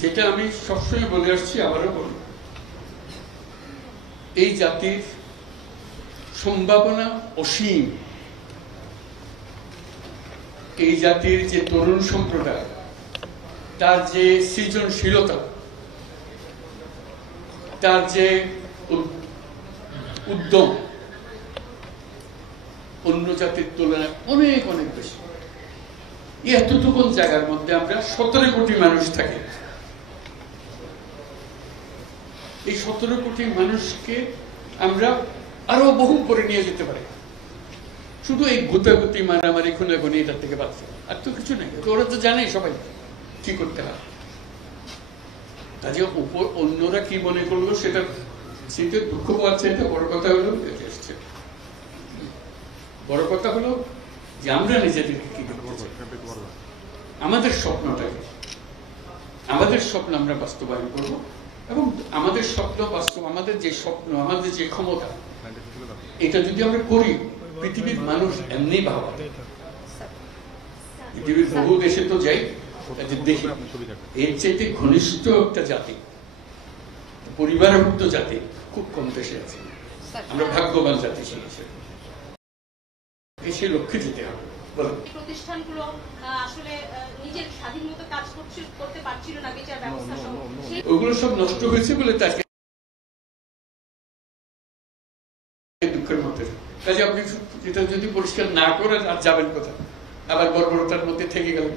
যেটা আমি সবসময় বলে আসছি, আবারও বলি, এই জাতির সম্ভাবনা অসীম। এই জাতির যে তরুণ সম্প্রদায়, তার যে সৃজনশীলতা, তার যে উদ্যম অন্য জাতির তুলনায় অনেক অনেক বেশি। এতটুকু জায়গার মধ্যে আমরা 17 কোটি মানুষ থাকি। এই 17 কোটি মানুষকে আমরা আরো বহু করে নিয়ে যেতে পারি, শুধু এই গুতাগুতি মারামারি খুনাখুনি এটার থেকে বাঁচতে, আর তো কিছু নেই। ওরা তো জানে সবাই কি করতে হয়। কাজে উপর অন্যরা কি মনে করলো সেটা শীতে দুঃখ পাচ্ছে। এটা বড় কথা হলো, বড় কথা হলো যে আমরা নিজেদেরকে কি করবো, আমাদের স্বপ্নটাকে, আমাদের স্বপ্ন আমরা বাস্তবায়ন করব। এবং আমাদের স্বপ্ন বাস্তব, আমাদের যে স্বপ্ন, আমাদের যে ক্ষমতা, এটা যদি আমরা করি, পৃথিবীর মানুষ এমনি ভাবা। পৃথিবীর বহু দেশে তো যাই, দেখি এর চাইতে ঘনিষ্ঠ একটা জাতি, পরিবারভুক্ত জাতি খুব কম দেশে আছে। আমরা ভাগ্যবান জাতি সে লক্ষ্যে যেতে হবে। প্রতিষ্ঠানগুলো আসলে নিজের স্বাধীন মতো কাজ করতে পারছিল না, বিচার ব্যবস্থা সহ ওগুলো সব নষ্ট হয়েছে বলে তাকে দুঃখের মধ্যে। কাজে আপনি এটা যদি পরিষ্কার না করেন আর যাবেন কোথায়, আবার বর্বরতার মধ্যে থেকে গেলেন।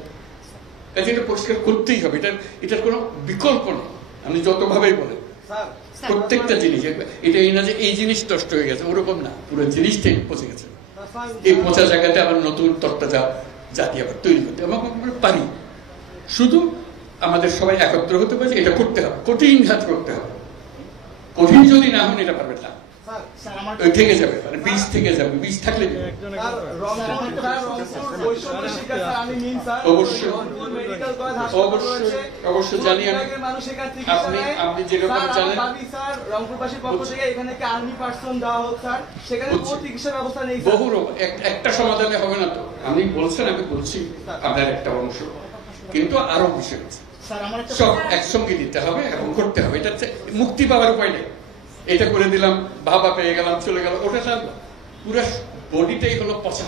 কাজে এটা পরিষ্কার করতেই হবে, এটার কোনো বিকল্প নেই। আপনি যতভাবেই বলেন প্রত্যেকটা জিনিস, এটা এই না যে এই জিনিস নষ্ট হয়ে গেছে, ওরকম না, পুরো জিনিসটাই পচে গেছে। এই পচা জায়গাতে আবার নতুন তরতাজা জাতি আবার তৈরি করতে এবং পারি। শুধু আমাদের সবাই একত্র হতে পারে, এটা করতে হবে, কঠিন কাজ করতে হবে। কঠিন যদি না হন এটা পারবেন না, থেকে যাবে, বীজ থেকে যাবে। বীজ থাকলে অবশ্যই জানি আমি। আপনি যেরকম জানেন বহু একটা সমাধানে হবে না। তো আপনি বলছেন, আমি বলছি আপনার একটা অংশ, কিন্তু আরো বিষয় আছে, সব একসঙ্গে দিতে হবে এবং করতে হবে। এটা মুক্তি পাওয়ার উপায় নেই। এটা করে দিলাম, ভাবা পেয়ে গেলাম, চলে গেল, ওটা পুরো বডিটাই হলো পচা।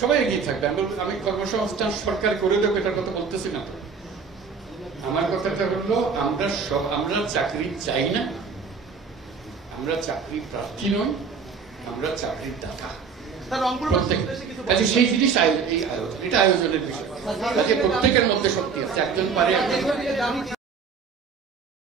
সবাই এগিয়ে থাকবে। আমি কর্মসংস্থান সরকার করে দেবো এটার কথা বলতেছি না। আমার কথাটা হলো আমরা চাকরি চাই না, আমরা চাকরি প্রার্থী নই, আমরা চাকরির দাতা। সেই জিনিস এই আয়োজন, এটা আয়োজনের বিষয়। প্রত্যেকের মধ্যে শক্তি আছে। একজন পারে